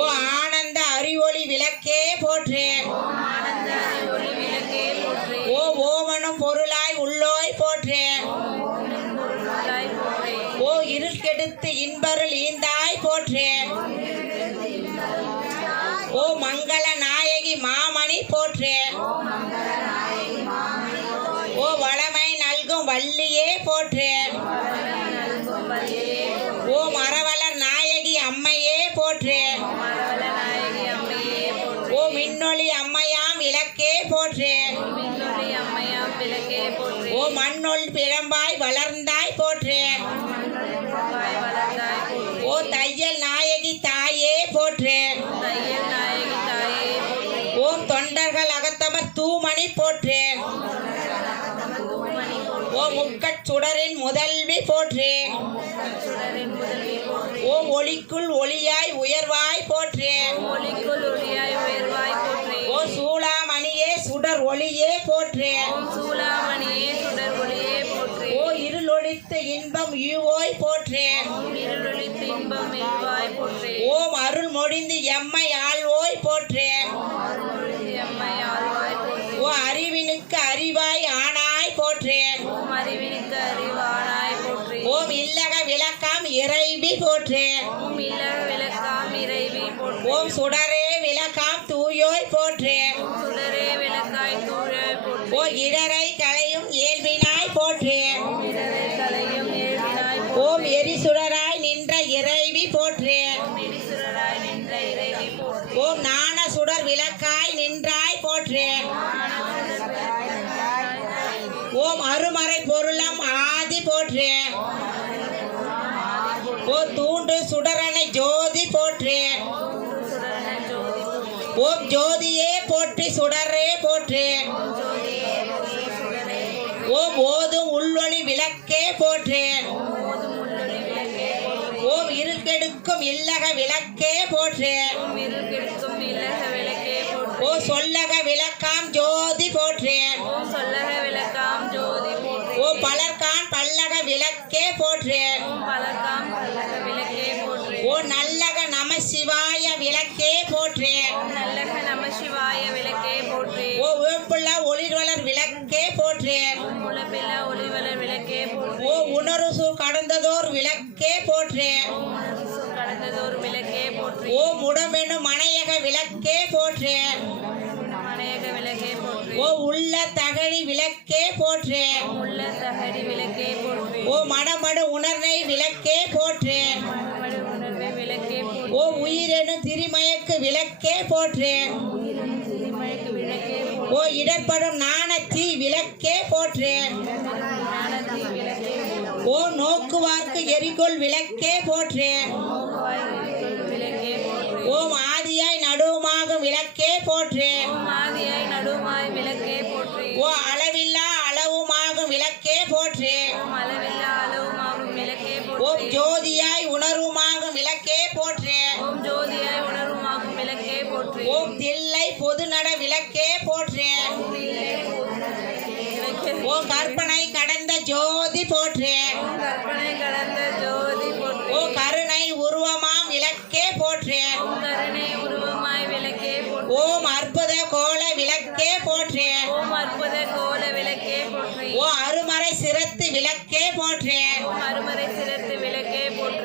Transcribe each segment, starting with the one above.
ஓ ஆனந்த அறிவொளி விளக்கே போற்று. ஓ ஓமனும் பொருளாய் உள்ளோய் போற்று. ஓ இருள் கெடுத்து இன்பருள் ஈந்தாய் போற்று. ஓ மங்கள நாயகி மாமணி போற்று. ஓ வளமை நல்கும் வள்ளியே போற்று. ஓ மரவளர் நாயகி அம்மையே போற்று. ஓ மின்னொளி அம்மையாம் விளக்கே போற்று. ஓ மண்ணொள் பிழம்பாய் வளர்ந்தாய் போற்று. ஓ தையல் நாயகி தாயே போற்று. ஓம் தொண்டர்கள் அகத்தமர் தூமணி போற்று. ஓ முக்கட் சுடரின் முதல்வி போற்று. ஓ ஒளிக்குள் ஒளியாய் உயர்வாய் போற்று. ஓ சூளாமணியே சுடர் ஒளியே போற்று. ஓ இருளொழித்து இன்பம் ஈவோய் போற்று. ஓம் அருள் மொழிந்து எம்மை ஆள்வோய் போற்று. ஓ அறிவினுக்கு அறிவாய் ஆனாய் போற்று. ஓம் இல்லக விளக்காம் இறைவி போற்று. ஓம் சுடரே விளக்காம் தூயோய் போற்று. ஓ இடரை களையும் இயல்பினாய் போற்று. ஓம் எரிசுடராய் நின்ற இறைவி போற்று. ஓம் ஞான சுடர் விளக்காய் நின்றாய் போற்று. ஓம் அருமறை பொருளம் ஆதி போற்று. ஓ தூண்டு சுடரனை ஜோதி போற்று. ஓம் ஜோதியே போற்றி சுடரே போற்று. ஓம் ஓதும் உள்ளொளி விளக்கே போற்று. ஓம் இருகெடுக்கும் இல்லக விளக்கே போற்று. ஓ சொல்லக விளக்காம் ஜோதி போற்று. ஓ பலர்கான் பல்லக விளக்கே போற்று. ஓ நல்லக நம சிவாய விளக்கே போற்று. ஓ உழப்புள்ள ஒளிர்வளர் விளக்கே போற்று. ஓ உணர்வு கடந்ததோர் விளக்கே போற்று. ஓ முடமெனும் மனையக விளக்கே போற்று. ஓ உள்ள தகழி விளக்கே போற்று. ஓ மடமடு உணர்னை விளக்கே போற்று. ஓ உயிரெனும் திரிமயக்கு விளக்கே போற்று. ஓ இடர்படும் நாணத்தி விளக்கே போற்று. ஓ நோக்குவார்க்கு எரிகொள் விளக்கே போற்று. ஓம் ஆதியாய் நடுவுமாகும் விளக்கே போற்று. ஓ அளவில்லா அளவுமாகும் விளக்கே போற்று. ஓம் ஜோதியாய் உணர்வுமாகும் விளக்கே போற்று. ஓம் தில்லை பொது நட விளக்கே போற்று. ஓ கற்பனை கடந்த ஜோதி போற்று. ஓ கருணை உருவமாம் விளக்கே போற்று. ஓம் அற்புத கோல விளக்கே போற்று. ஓ அருமறை சிரத்து விளக்கே போற்று.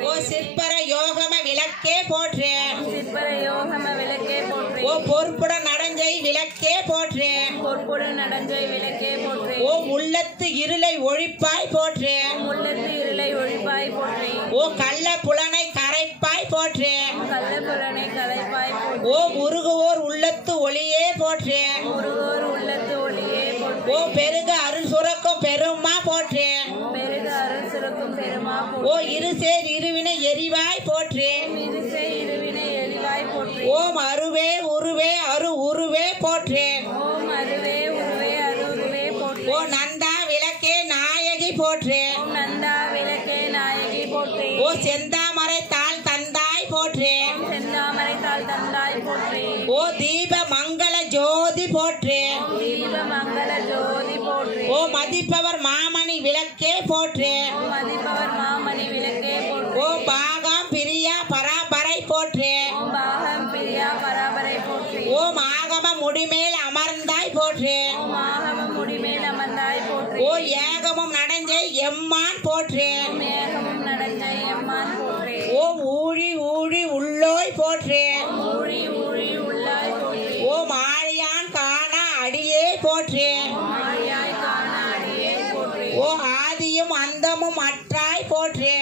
ஓ சிற்பர யோகம விளக்கே போற்று. ஓ பொற்புட நடஞ்சை விளக்கே போற்று. ஓ உள்ளத்து இருளை ஒழிப்பாய் போற்று. ஓ கள்ள புலனை கரைப்பாய் போற்று. ஓ முருகுவோர் உள்ளத்து ஒளியே போற்று. ஓ பெருக அருள் சுரக்கும் பெருமா போற்று. ஓ இருசேர் இருவினை எரிவாய் போற்று. ஓம் அருவே உருவே அரு உருவே போற்று. ஓ நந்தா விளக்கே நாயகி போற்று. ஓ செந்தாமரை தாள் தந்தாய் போற்று. ஓ தீப மங்கள ஜோதி போற்று. ஓ மதிப்பவர் மாமணி விளக்கே போற்று. ஓ பாகம் பிரியா பராபரை போற்று. எம்மான் போற்றே. மேகமும் நடந்த எம்மான் போற்றே. ஓம் ஊழி ஊழி உள்ளோய் போற்றே. ஊழி ஊழி உள்ளாய் போற்றே. ஓம் ஆழியான் காண அடியே போற்றே. ஆழியாய் காண அடியே போற்றே. ஓ ஆதியும் அந்தமும் அற்றாய் போற்றே.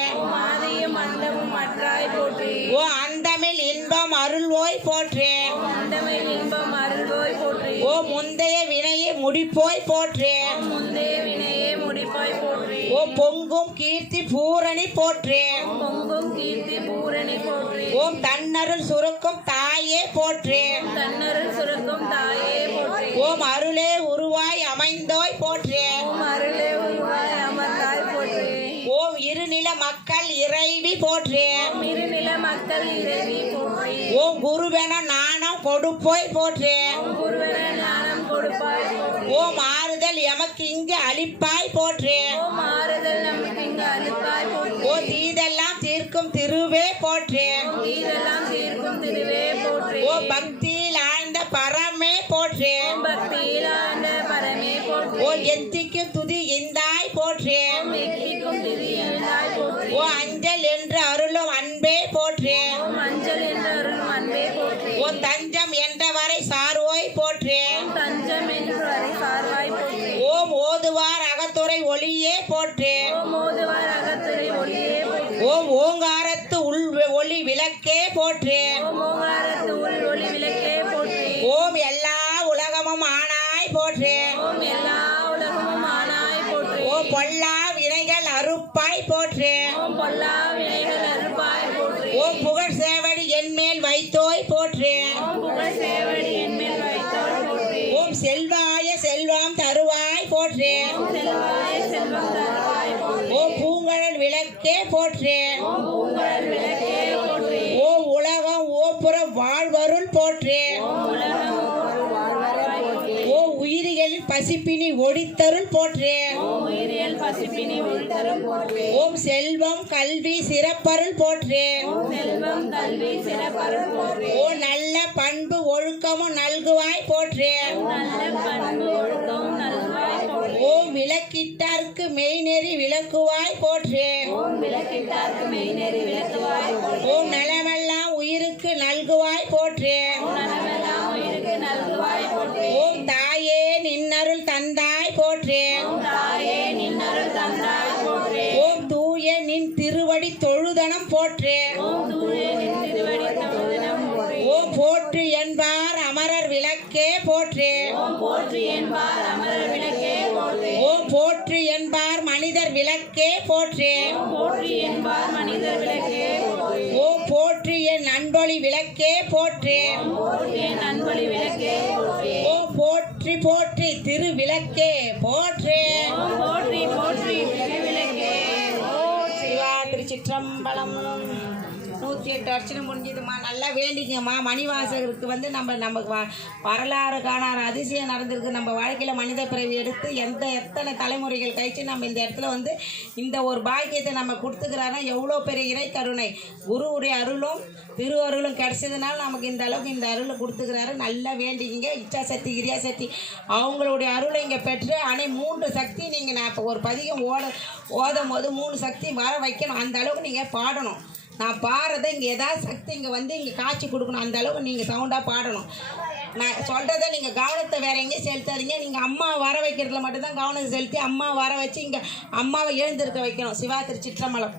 ஆதியும் அந்தமும் அற்றாய் போற்றே. ஓ அந்தமில் இன்பம் அருள்வோய் போற்றே. அந்தமில் இன்பம் அருள்வோய் போற்றே. ஓ முந்தைய வினையை முடிப்போய் போற்றே. முந்தைய வினையே முடிப்பாய் போற்றே. ஓ பொங்கும் கீர்த்தி பூரணி போற்றே. பொங்கும் கீர்த்தி பூரணி போற்றே. ஓம் தன்னருள் சுருக்கும் தாயே போற்றே. தன்னருள் சுருக்கும் தாயே போற்றே. ஓம் அருளே உருவாய் அமைந்தோய் போற்றே. ஓம் அருளே உருவாய் அமர்ந்தாய் போற்றே. ஓம் இருநில மக்கள் இறைவி போற்றே. இருநில மக்கள் இறைவி போற்றே. ஓம் குருவென நாணம் கொடுப்போய் போற்றே. குருவன ஞானம் கொடுப்பாய் போற்றே. ஓம் ஆறுதல் எமக்கு இங்கு அளிப்பாய் போற்றே. ஓம் ஆறுதல் நமக்கு இங்கு அளிப்பாய் போற்றே. ஓ தீதெல்லாம் தீர்க்கும் திருவே போற்றே. இதெல்லாம் தீர்க்கும் திருவே போற்றே. ஓ பக்தியில் ஆழ்ந்த பரமே போற்றே. பக்தியில் ஆண்ட பரமே போற்றே. ஓ எத்திக்கும் துதி இந்தாய் போற்றே. எத்திக்கும் திதி எழுந்தாய் போற்றே. ஓ அஞ்சல் என்று அருளும் அன்பே போற்றே. மஞ்சள் என்ற அருளும் அன்பே போற்றே. ஓ தஞ்சம் என்றவரை சார்வோய் போற்றே. தஞ்சம் என்று வரை சார்வாய் போற்றே. ஓம் ஓதுவார் அகத்துறை ஒளியே போற்றே. ஓம் ஓதுவார் அகத்துறை ஒளியே போற்றே. ஓம் ஓங்காரத்து உள் ஒளி விளக்கே போற்றே. ஓம் ஓங்காரத்து உள் ஒளி விளக்கே போற்றே. ஓம் எல்லா உலகமும் ஆனாய் போற்றே. ஓம் எல்லா உலகமும் ஆனாய் போற்றே. ஓ பொல்லா வினைகள் அறுப்பாய் போற்றே. ஓம் பொல்லா வினைகள் அறுப்பாய் போற்றே. ஓ புகழ் சேவடி என்மேல் வைத்தோய் போற்றே. ஓம் புகழ் சேவடி என்மேல் வைத்தோய் போற்றே. ஓம் செல்வாய செல்வம் தருவாய் போற்றே. செல்வாய் செல்வம் தருவாய் போற்றே. ஓ பூங்கழல் விளக்கே போற்றே. ஓம் பூங்கழல் விளக்கே போற்றே. ஓ உலகம் ஓப்புற வாழ்வருள் போற்றே. ஓம் உலகம் வாழ்வாய் போற்றே. ஓ உயிரிகளின் பசிப்பினி ஒடித்தருள் போற்றே. ஓம் உயிரியல் பசிப்பினி ஒளிதரும் போற்றே. ஓம் செல்வம் கல்வி சிறப்பருள் போற்றே. ஓம் செல்வம் கல்வி சிறப்பருள் போற்றே. ஓ நல்ல பண்பு ஒழுக்கமும் நல்குவாய் போற்றே. நல்ல பண்பு ஒழுக்கம் நல்வாய் போற்றே. ஓ விளக்கிட்டார்க்கு மெய்நெறி விளக்குவாய் போற்றே. ஓம் விளக்கிட்டார்க்கு மெய்நெறி விளக்குவாய் போற்றே. ஓம் நலமெல்லாம் உயிருக்கு நல்குவாய் போற்றே. நலமெல்லாம் உயிருக்கு நல்குவாய் போற்றே. ஓம் தாயே நின்னருள் தந்தாய் போற்றே. ஓம் தாயே நின்னருள் தந்தாய் போற்றே. ஓம் தூய நின் திருவடி தொழுதனம் போற்றே. ஓம் தூய நின் திருவடி தொழுதனம் போற்றே. ஓம் போற்று என்பார் அமரர் விளக்கே போற்றே. ஓம் போற்றி என்பார் அமரர் விளக்கே போற்றே. ஓம் போற்று என்பார் மனிதர் விளக்கே போற்றே. ஓம் போற்றி என்பார் மனிதர் விளக்கே போற்றே. ஓம் போற்று என் அன்பொழி விளக்கே போற்றே. ஓம் போற்றி என் அன்பொழி விளக்கே போற்றே. ஓம் போற்றி போற்றி திரு விளக்கே போற்றே. ஓம் போற்றி போற்றி திருவிளக்கே போற்றி. சிவா திருச்சிற்றம்பலம். 108 அர்ச்சனை முடிஞ்சதுமா. நல்லா வேண்டிங்கம்மா. மணிவாசகருக்கு வந்து நமக்கு வரலாறு காணாத அதிசயம் நடந்திருக்கு. நம்ம வாழ்க்கையில் மனித பிறவி எடுத்து எத்தனை தலைமுறைகள் கழிச்சு நம்ம இந்த இடத்துல வந்து இந்த ஒரு பாக்கியத்தை நம்ம கொடுத்துக்கிறாரா. எவ்வளோ பெரிய இறை கருணை. குருவுடைய அருளும் திரு அருளும் கிடைச்சதுனால நமக்கு இந்த அளவுக்கு இந்த அருளை கொடுத்துக்கிறாரு. நல்லா வேண்டிக்கிங்க. இச்சாசக்தி கிரியாசக்தி அவங்களுடைய அருளை இங்கே பெற்று 3 சக்தி நீங்கள் நான் இப்போ ஒரு பதிகம் ஓதும் போது 3 சக்தி வர வைக்கணும். அந்த அளவுக்கு நீங்கள் பாடணும். நான் பாடுறதை இங்கே ஏதாவது சக்தி இங்கே வந்து இங்கே காட்சி கொடுக்கணும். அந்த அளவுக்கு நீங்கள் சவுண்டாக பாடணும். நான் சொல்கிறத நீங்கள் கவனத்தை வேறு எங்கேயும் செலுத்தாதீங்க. நீங்கள் அம்மா வர வைக்கிறதுல மட்டும்தான் கவனத்தை செலுத்தி அம்மா வர வச்சு இங்கே அம்மாவை எழுந்திருக்க வைக்கணும். சிவா திருச்சிற்றம்பலம்.